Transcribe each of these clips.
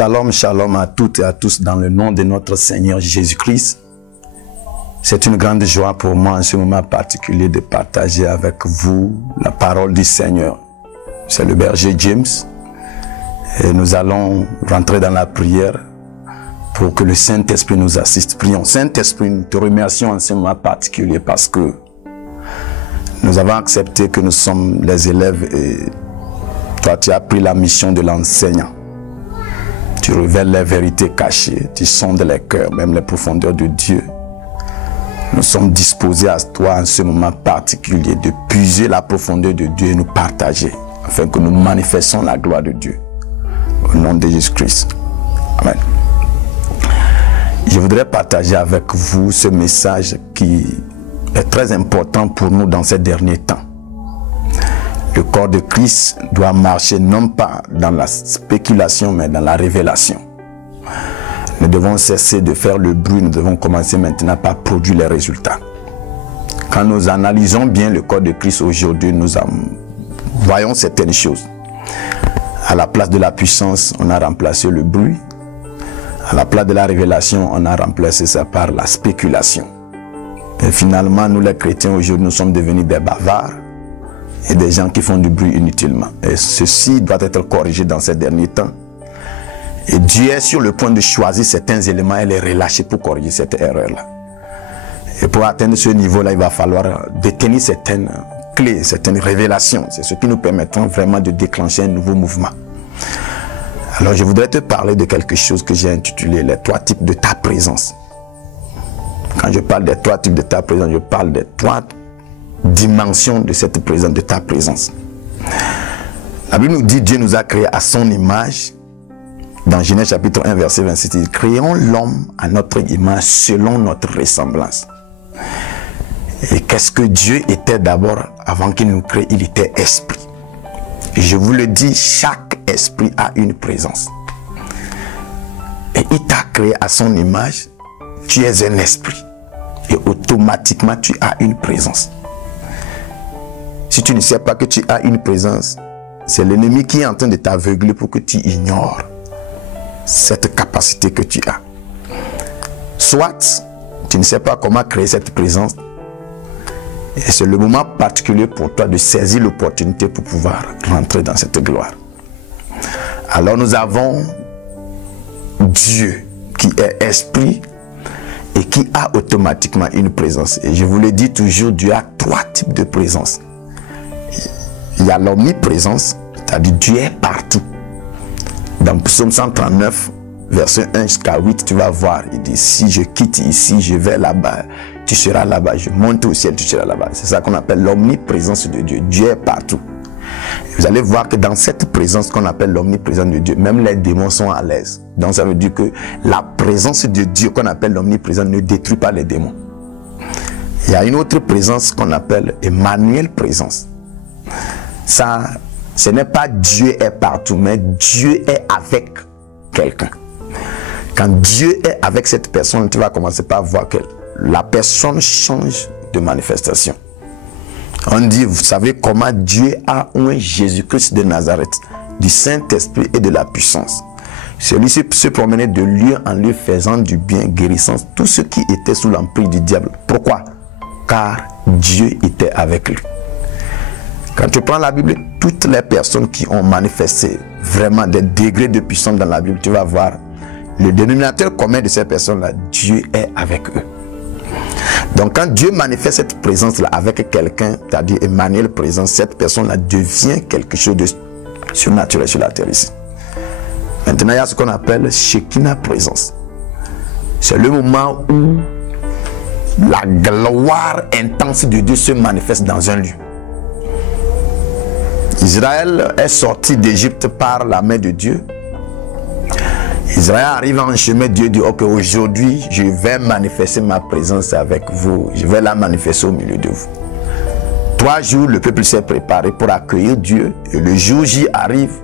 Shalom, shalom à toutes et à tous dans le nom de notre Seigneur Jésus-Christ. C'est une grande joie pour moi en ce moment particulier de partager avec vous la parole du Seigneur. C'est le berger James et nous allons rentrer dans la prière pour que le Saint-Esprit nous assiste. Prions. Saint-Esprit, nous te remercions en ce moment particulier parce que nous avons accepté que nous sommes les élèves et toi tu as pris la mission de l'enseignant. Tu révèles les vérités cachées, tu sondes les cœurs, même les profondeurs de Dieu. Nous sommes disposés à toi en ce moment particulier de puiser la profondeur de Dieu et nous partager, afin que nous manifestions la gloire de Dieu. Au nom de Jésus-Christ. Amen. Je voudrais partager avec vous ce message qui est très important pour nous dans ces derniers temps. Le corps de Christ doit marcher non pas dans la spéculation, mais dans la révélation. Nous devons cesser de faire le bruit, nous devons commencer maintenant par produire les résultats. Quand nous analysons bien le corps de Christ aujourd'hui, nous voyons certaines choses. À la place de la puissance, on a remplacé le bruit. À la place de la révélation, on a remplacé ça par la spéculation. Et finalement, nous les chrétiens aujourd'hui, nous sommes devenus des bavards et des gens qui font du bruit inutilement. Et ceci doit être corrigé dans ces derniers temps. Et Dieu est sur le point de choisir certains éléments et les relâcher pour corriger cette erreur-là. Et pour atteindre ce niveau-là, il va falloir détenir certaines clés, certaines révélations. C'est ce qui nous permettra vraiment de déclencher un nouveau mouvement. Alors je voudrais te parler de quelque chose que j'ai intitulé les 3 types de ta présence. Quand je parle des 3 types de ta présence, je parle des 3 dimension de cette présence, de ta présence. La Bible nous dit Dieu nous a créés à son image. Dans Genèse chapitre 1 verset 26, il dit créons l'homme à notre image selon notre ressemblance. Et qu'est-ce que Dieu était d'abord avant qu'il nous crée? Il était esprit. Et je vous le dis, chaque esprit a une présence. Et il t'a créé à son image. Tu es un esprit. Et automatiquement tu as une présence. Si tu ne sais pas que tu as une présence, c'est l'ennemi qui est en train de t'aveugler pour que tu ignores cette capacité que tu as. Soit tu ne sais pas comment créer cette présence, et c'est le moment particulier pour toi de saisir l'opportunité pour pouvoir rentrer dans cette gloire. Alors nous avons Dieu qui est esprit et qui a automatiquement une présence. Et je vous le dis toujours, Dieu a 3 types de présence. Il y a l'omniprésence, c'est-à-dire Dieu est partout. Dans Psaume 139, verset 1 jusqu'à 8, tu vas voir, il dit, si je quitte ici, je vais là-bas, tu seras là-bas, je monte au ciel, tu seras là-bas. C'est ça qu'on appelle l'omniprésence de Dieu. Dieu est partout. Et vous allez voir que dans cette présence qu'on appelle l'omniprésence de Dieu, même les démons sont à l'aise. Donc ça veut dire que la présence de Dieu qu'on appelle l'omniprésence ne détruit pas les démons. Il y a une autre présence qu'on appelle Emmanuel présence. Ça, ce n'est pas Dieu est partout, mais Dieu est avec quelqu'un. Quand Dieu est avec cette personne, tu vas commencer par voir que la personne change de manifestation. On dit, vous savez comment Dieu a oint Jésus-Christ de Nazareth, du Saint-Esprit et de la puissance. Celui-ci se promenait de lieu en lieu faisant du bien, guérissant tous ceux qui étaient sous l'emprise du diable. Pourquoi? Car Dieu était avec lui. Quand tu prends la Bible, toutes les personnes qui ont manifesté vraiment des degrés de puissance dans la Bible, tu vas voir le dénominateur commun de ces personnes-là, Dieu est avec eux. Donc quand Dieu manifeste cette présence-là avec quelqu'un, c'est-à-dire Emmanuel présence, cette personne-là devient quelque chose de surnaturel sur la terre ici. Maintenant, il y a ce qu'on appelle Shekinah présence. C'est le moment où la gloire intense de Dieu se manifeste dans un lieu. Israël est sorti d'Égypte par la main de Dieu. Israël arrive en chemin, Dieu dit, ok, aujourd'hui, je vais manifester ma présence avec vous. Je vais la manifester au milieu de vous. 3 jours, le peuple s'est préparé pour accueillir Dieu. Et le jour J arrive,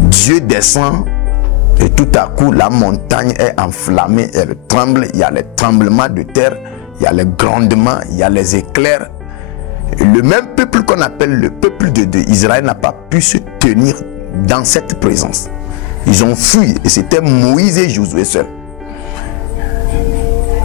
Dieu descend et tout à coup, la montagne est enflammée, elle tremble, il y a les tremblements de terre, il y a les grondements, il y a les éclairs. Le même peuple qu'on appelle le peuple de Dieu, Israël n'a pas pu se tenir dans cette présence. Ils ont fui et c'était Moïse et Josué seuls.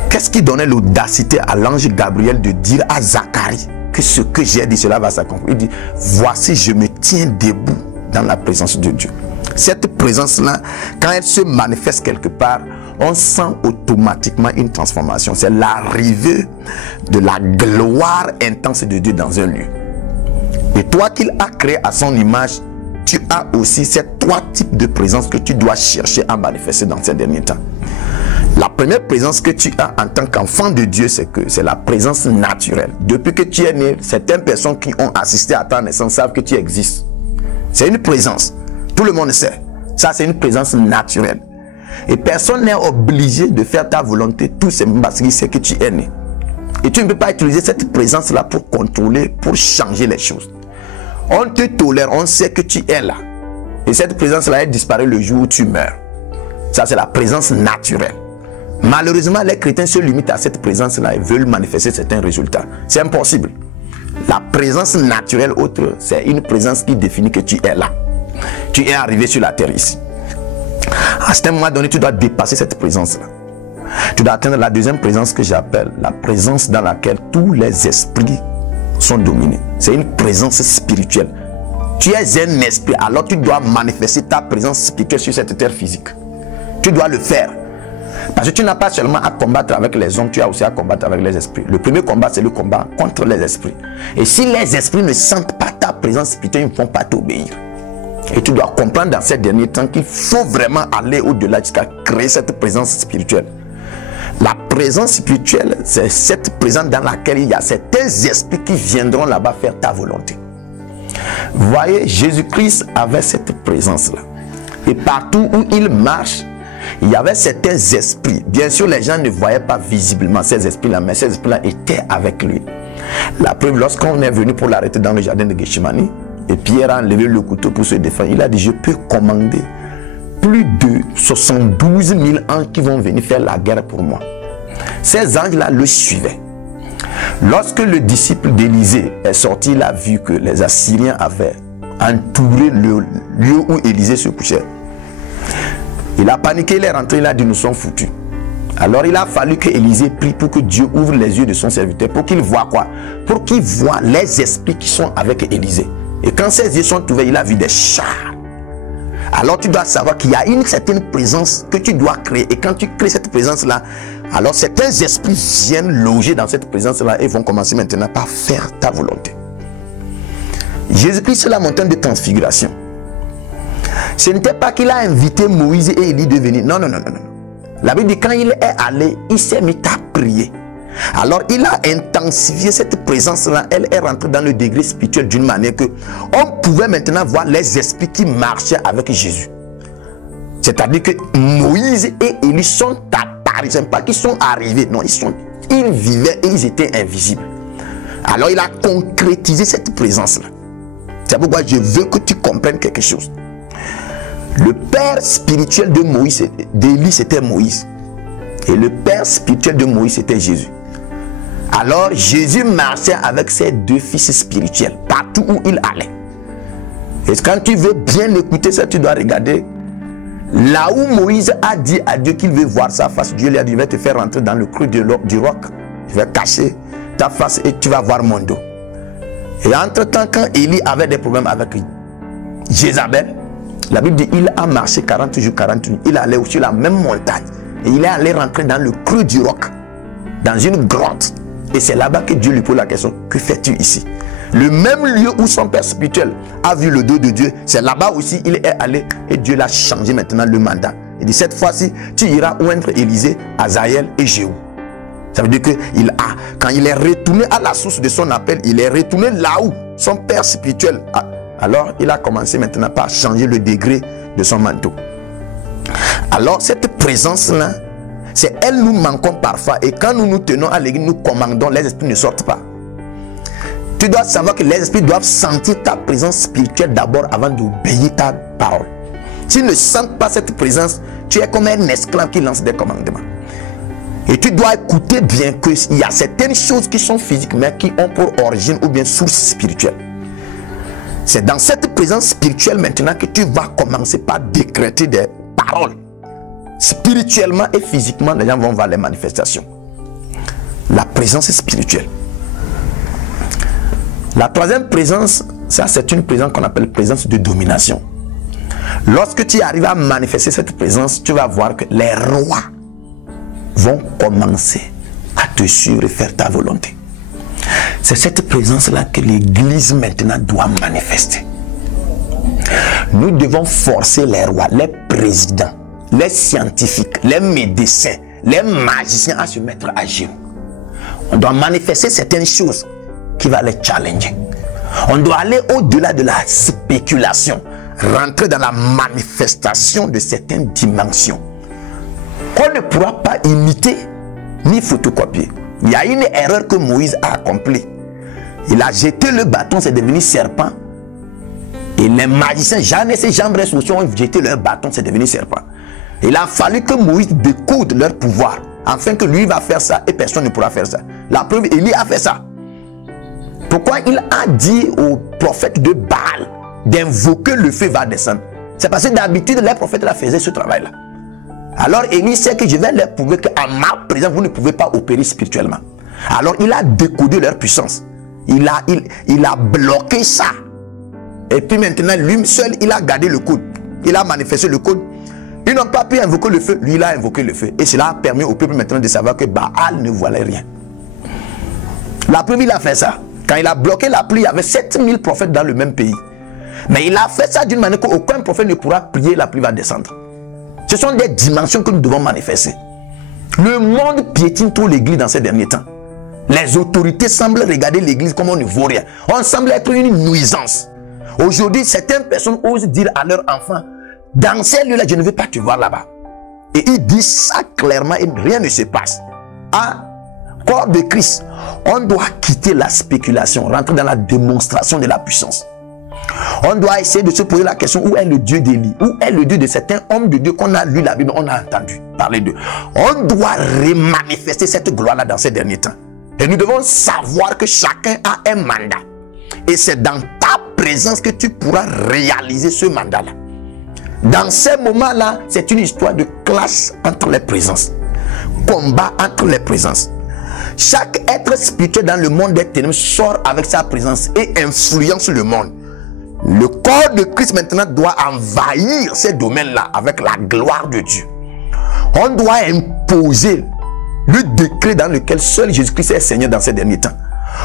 Qu'est-ce qui donnait l'audacité à l'ange Gabriel de dire à Zacharie que ce que j'ai dit, cela va s'accomplir? Il dit, voici, je me tiens debout dans la présence de Dieu. Cette présence-là, quand elle se manifeste quelque part, on sent automatiquement une transformation. C'est l'arrivée de la gloire intense de Dieu dans un lieu. Et toi qu'il a créé à son image, tu as aussi ces trois types de présence que tu dois chercher à manifester dans ces derniers temps. La première présence que tu as en tant qu'enfant de Dieu, c'est la présence naturelle. Depuis que tu es né, certaines personnes qui ont assisté à ta naissance savent que tu existes. C'est une présence. Tout le monde sait. Ça, c'est une présence naturelle. Et personne n'est obligé de faire ta volonté, tout simplement parce qu'il sait que tu es né. Et tu ne peux pas utiliser cette présence-là pour contrôler, pour changer les choses. On te tolère, on sait que tu es là. Et cette présence-là, elle disparaît le jour où tu meurs. Ça, c'est la présence naturelle. Malheureusement, les chrétiens se limitent à cette présence-là et veulent manifester certains résultats. C'est impossible. La présence naturelle autre, c'est une présence qui définit que tu es là. Tu es arrivé sur la terre ici. À ce moment donné, tu dois dépasser cette présence-là. Tu dois atteindre la deuxième présence que j'appelle la présence dans laquelle tous les esprits sont dominés. C'est une présence spirituelle. Tu es un esprit, alors tu dois manifester ta présence spirituelle sur cette terre physique. Tu dois le faire. Parce que tu n'as pas seulement à combattre avec les hommes, tu as aussi à combattre avec les esprits. Le premier combat, c'est le combat contre les esprits. Et si les esprits ne sentent pas ta présence spirituelle, ils ne vont pas t'obéir. Et tu dois comprendre dans ces derniers temps qu'il faut vraiment aller au-delà jusqu'à créer cette présence spirituelle. La présence spirituelle, c'est cette présence dans laquelle il y a certains esprits qui viendront là-bas faire ta volonté. Vous voyez, Jésus-Christ avait cette présence-là. Et partout où il marche, il y avait certains esprits. Bien sûr, les gens ne voyaient pas visiblement ces esprits-là, mais ces esprits-là étaient avec lui. La preuve, lorsqu'on est venu pour l'arrêter dans le jardin de Gethsémani, et Pierre a enlevé le couteau pour se défendre, il a dit, je peux commander plus de 72 000 anges qui vont venir faire la guerre pour moi. Ces anges-là le suivaient. Lorsque le disciple d'Élisée est sorti, il a vu que les Assyriens avaient entouré le lieu où Élisée se couchait. Il a paniqué, il est rentré, il a dit, nous sommes foutus. Alors il a fallu que Élisée prie pour que Dieu ouvre les yeux de son serviteur, pour qu'il voit quoi? Pour qu'il voit les esprits qui sont avec Élisée. Et quand ses yeux sont ouverts, il a vu des chars. Alors tu dois savoir qu'il y a une certaine présence que tu dois créer. Et quand tu crées cette présence-là, alors certains esprits viennent loger dans cette présence-là et vont commencer maintenant par faire ta volonté. Jésus-Christ, c'est la montagne de transfiguration. Ce n'était pas qu'il a invité Moïse et Élie de venir. Non, non, non, non. La Bible dit quand il est allé, il s'est mis à prier. Alors il a intensifié cette présence-là. Elle est rentrée dans le degré spirituel d'une manière que on pouvait maintenant voir les esprits qui marchaient avec Jésus. C'est-à-dire que Moïse et Élie sont apparus. Ce n'est pas qu'ils sont arrivés. Non, ils vivaient et ils étaient invisibles. Alors il a concrétisé cette présence-là. C'est pourquoi je veux que tu comprennes quelque chose. Le père spirituel de Moïse, d'Élie, c'était Moïse. Et le père spirituel de Moïse, c'était Jésus. Alors Jésus marchait avec ses deux fils spirituels partout où il allait. Et quand tu veux bien écouter ça, tu dois regarder là où Moïse a dit à Dieu qu'il veut voir sa face. Dieu lui a dit, je vais te faire rentrer dans le creux du roc. Je vais cacher ta face et tu vas voir mon dos. Et entre-temps, quand Élie avait des problèmes avec Jézabel, la Bible dit il a marché 40 jours, 40 nuits. Il allait sur la même montagne. Et il est allé rentrer dans le creux du roc, dans une grotte. Et c'est là-bas que Dieu lui pose la question, que fais-tu ici? Le même lieu où son père spirituel a vu le dos de Dieu, c'est là-bas aussi il est allé. Et Dieu l'a changé maintenant le mandat. Il dit cette fois-ci, tu iras oindre Élisée, Azaël et Jéhu. Ça veut dire que quand il est retourné à la source de son appel, il est retourné là où son père spirituel a. Alors il a commencé maintenant par changer le degré de son manteau. Alors cette présence-là, c'est elle nous manquons parfois. Et quand nous nous tenons à l'église, nous commandons, les esprits ne sortent pas. Tu dois savoir que les esprits doivent sentir ta présence spirituelle d'abord avant d'obéir ta parole. S'ils ne sentent pas cette présence, tu es comme un esclave qui lance des commandements. Et tu dois écouter bien qu'il y a certaines choses qui sont physiques mais qui ont pour origine ou bien source spirituelle. C'est dans cette présence spirituelle maintenant que tu vas commencer par décréter des paroles. Spirituellement et physiquement, les gens vont voir les manifestations. La présence spirituelle. La troisième présence, ça c'est une présence qu'on appelle présence de domination. Lorsque tu arrives à manifester cette présence, tu vas voir que les rois vont commencer à te suivre et faire ta volonté. C'est cette présence-là que l'Église maintenant doit manifester. Nous devons forcer les rois, les présidents, les scientifiques, les médecins, les magiciens à se mettre à genoux. On doit manifester certaines choses qui vont les challenger. On doit aller au-delà de la spéculation, rentrer dans la manifestation de certaines dimensions qu'on ne pourra pas imiter ni photocopier. Il y a une erreur que Moïse a accomplie. Il a jeté le bâton, c'est devenu serpent. Et les magiciens, Jeannès et Jambres ont jeté leur bâton, c'est devenu serpent. Il a fallu que Moïse découvre leur pouvoir, afin que lui va faire ça et personne ne pourra faire ça. La preuve, Élie a fait ça. Pourquoi il a dit aux prophètes de Baal d'invoquer le feu va descendre? C'est parce que d'habitude, les prophètes là faisaient ce travail-là. Alors Élie sait que je vais leur prouver qu'en ma présence, vous ne pouvez pas opérer spirituellement. Alors il a décodé leur puissance. Il a bloqué ça. Et puis maintenant, lui seul, il a gardé le code. Il a manifesté le code. Ils n'ont pas pu invoquer le feu. Lui, il a invoqué le feu. Et cela a permis au peuple maintenant de savoir que Baal ne voilait rien. La preuve, il a fait ça. Quand il a bloqué la pluie, il y avait 7000 prophètes dans le même pays. Mais il a fait ça d'une manière qu'aucun prophète ne pourra prier, la pluie va descendre. Ce sont des dimensions que nous devons manifester. Le monde piétine trop l'église dans ces derniers temps. Les autorités semblent regarder l'église comme on ne vaut rien. On semble être une nuisance. Aujourd'hui, certaines personnes osent dire à leurs enfants, dans ces lieux-là, je ne veux pas te voir là-bas. Et ils disent ça clairement et rien ne se passe. Ah, corps de Christ, on doit quitter la spéculation, rentrer dans la démonstration de la puissance. On doit essayer de se poser la question, où est le Dieu d'Élie? Où est le Dieu de certains hommes de Dieu qu'on a lu la Bible, on a entendu parler d'eux? On doit remanifester cette gloire-là dans ces derniers temps. Et nous devons savoir que chacun a un mandat. Et c'est dans ta présence que tu pourras réaliser ce mandat-là. Dans ces moments-là, c'est une histoire de clash entre les présences. Combat entre les présences. Chaque être spirituel dans le monde des ténèbres sort avec sa présence et influence le monde. Le corps de Christ maintenant doit envahir ces domaines-là avec la gloire de Dieu. On doit imposer le décret dans lequel seul Jésus-Christ est Seigneur dans ces derniers temps.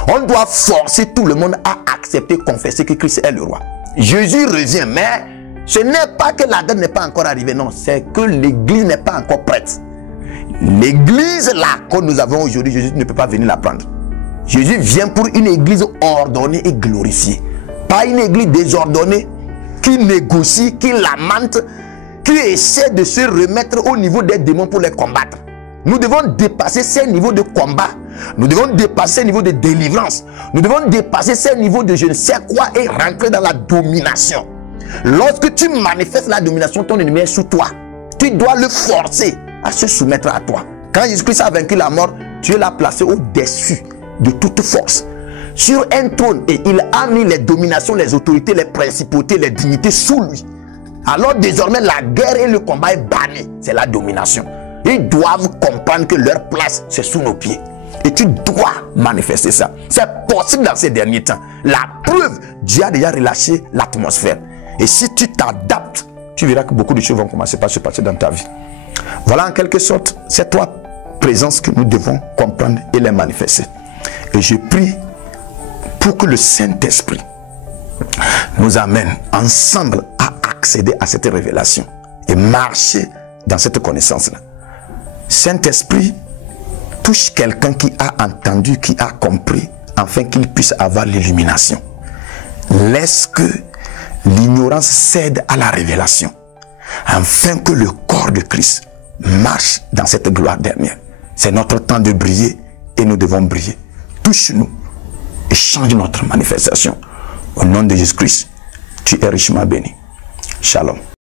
On doit forcer tout le monde à accepter, confesser que Christ est le roi. Jésus revient, mais ce n'est pas que la date n'est pas encore arrivée, non, c'est que l'église n'est pas encore prête. L'église là que nous avons aujourd'hui, Jésus ne peut pas venir la prendre. Jésus vient pour une église ordonnée et glorifiée. Pas une église désordonnée qui négocie, qui lamente, qui essaie de se remettre au niveau des démons pour les combattre. Nous devons dépasser ces niveaux de combat. Nous devons dépasser ces niveaux de délivrance. Nous devons dépasser ces niveaux de je ne sais quoi et rentrer dans la domination. Lorsque tu manifestes la domination, ton ennemi est sous toi. Tu dois le forcer à se soumettre à toi. Quand Jésus-Christ a vaincu la mort, Dieu l'a placé au-dessus de toute force, sur un trône, et il a mis les dominations, les autorités, les principautés, les dignités sous lui. Alors désormais la guerre et le combat est banni. C'est la domination. Ils doivent comprendre que leur place c'est sous nos pieds. Et tu dois manifester ça. C'est possible dans ces derniers temps. La preuve, Dieu a déjà relâché l'atmosphère. Et si tu t'adaptes, tu verras que beaucoup de choses vont commencer par se passer dans ta vie. Voilà en quelque sorte ces trois présences que nous devons comprendre et les manifester. Et je prie pour que le Saint-Esprit nous amène ensemble à accéder à cette révélation et marcher dans cette connaissance-là. Saint-Esprit, touche quelqu'un qui a entendu, qui a compris, afin qu'il puisse avoir l'illumination. Laisse que l'ignorance cède à la révélation, afin que le corps de Christ marche dans cette gloire dernière. C'est notre temps de briller et nous devons briller. Touche-nous et change notre manifestation. Au nom de Jésus-Christ, tu es richement béni. Shalom.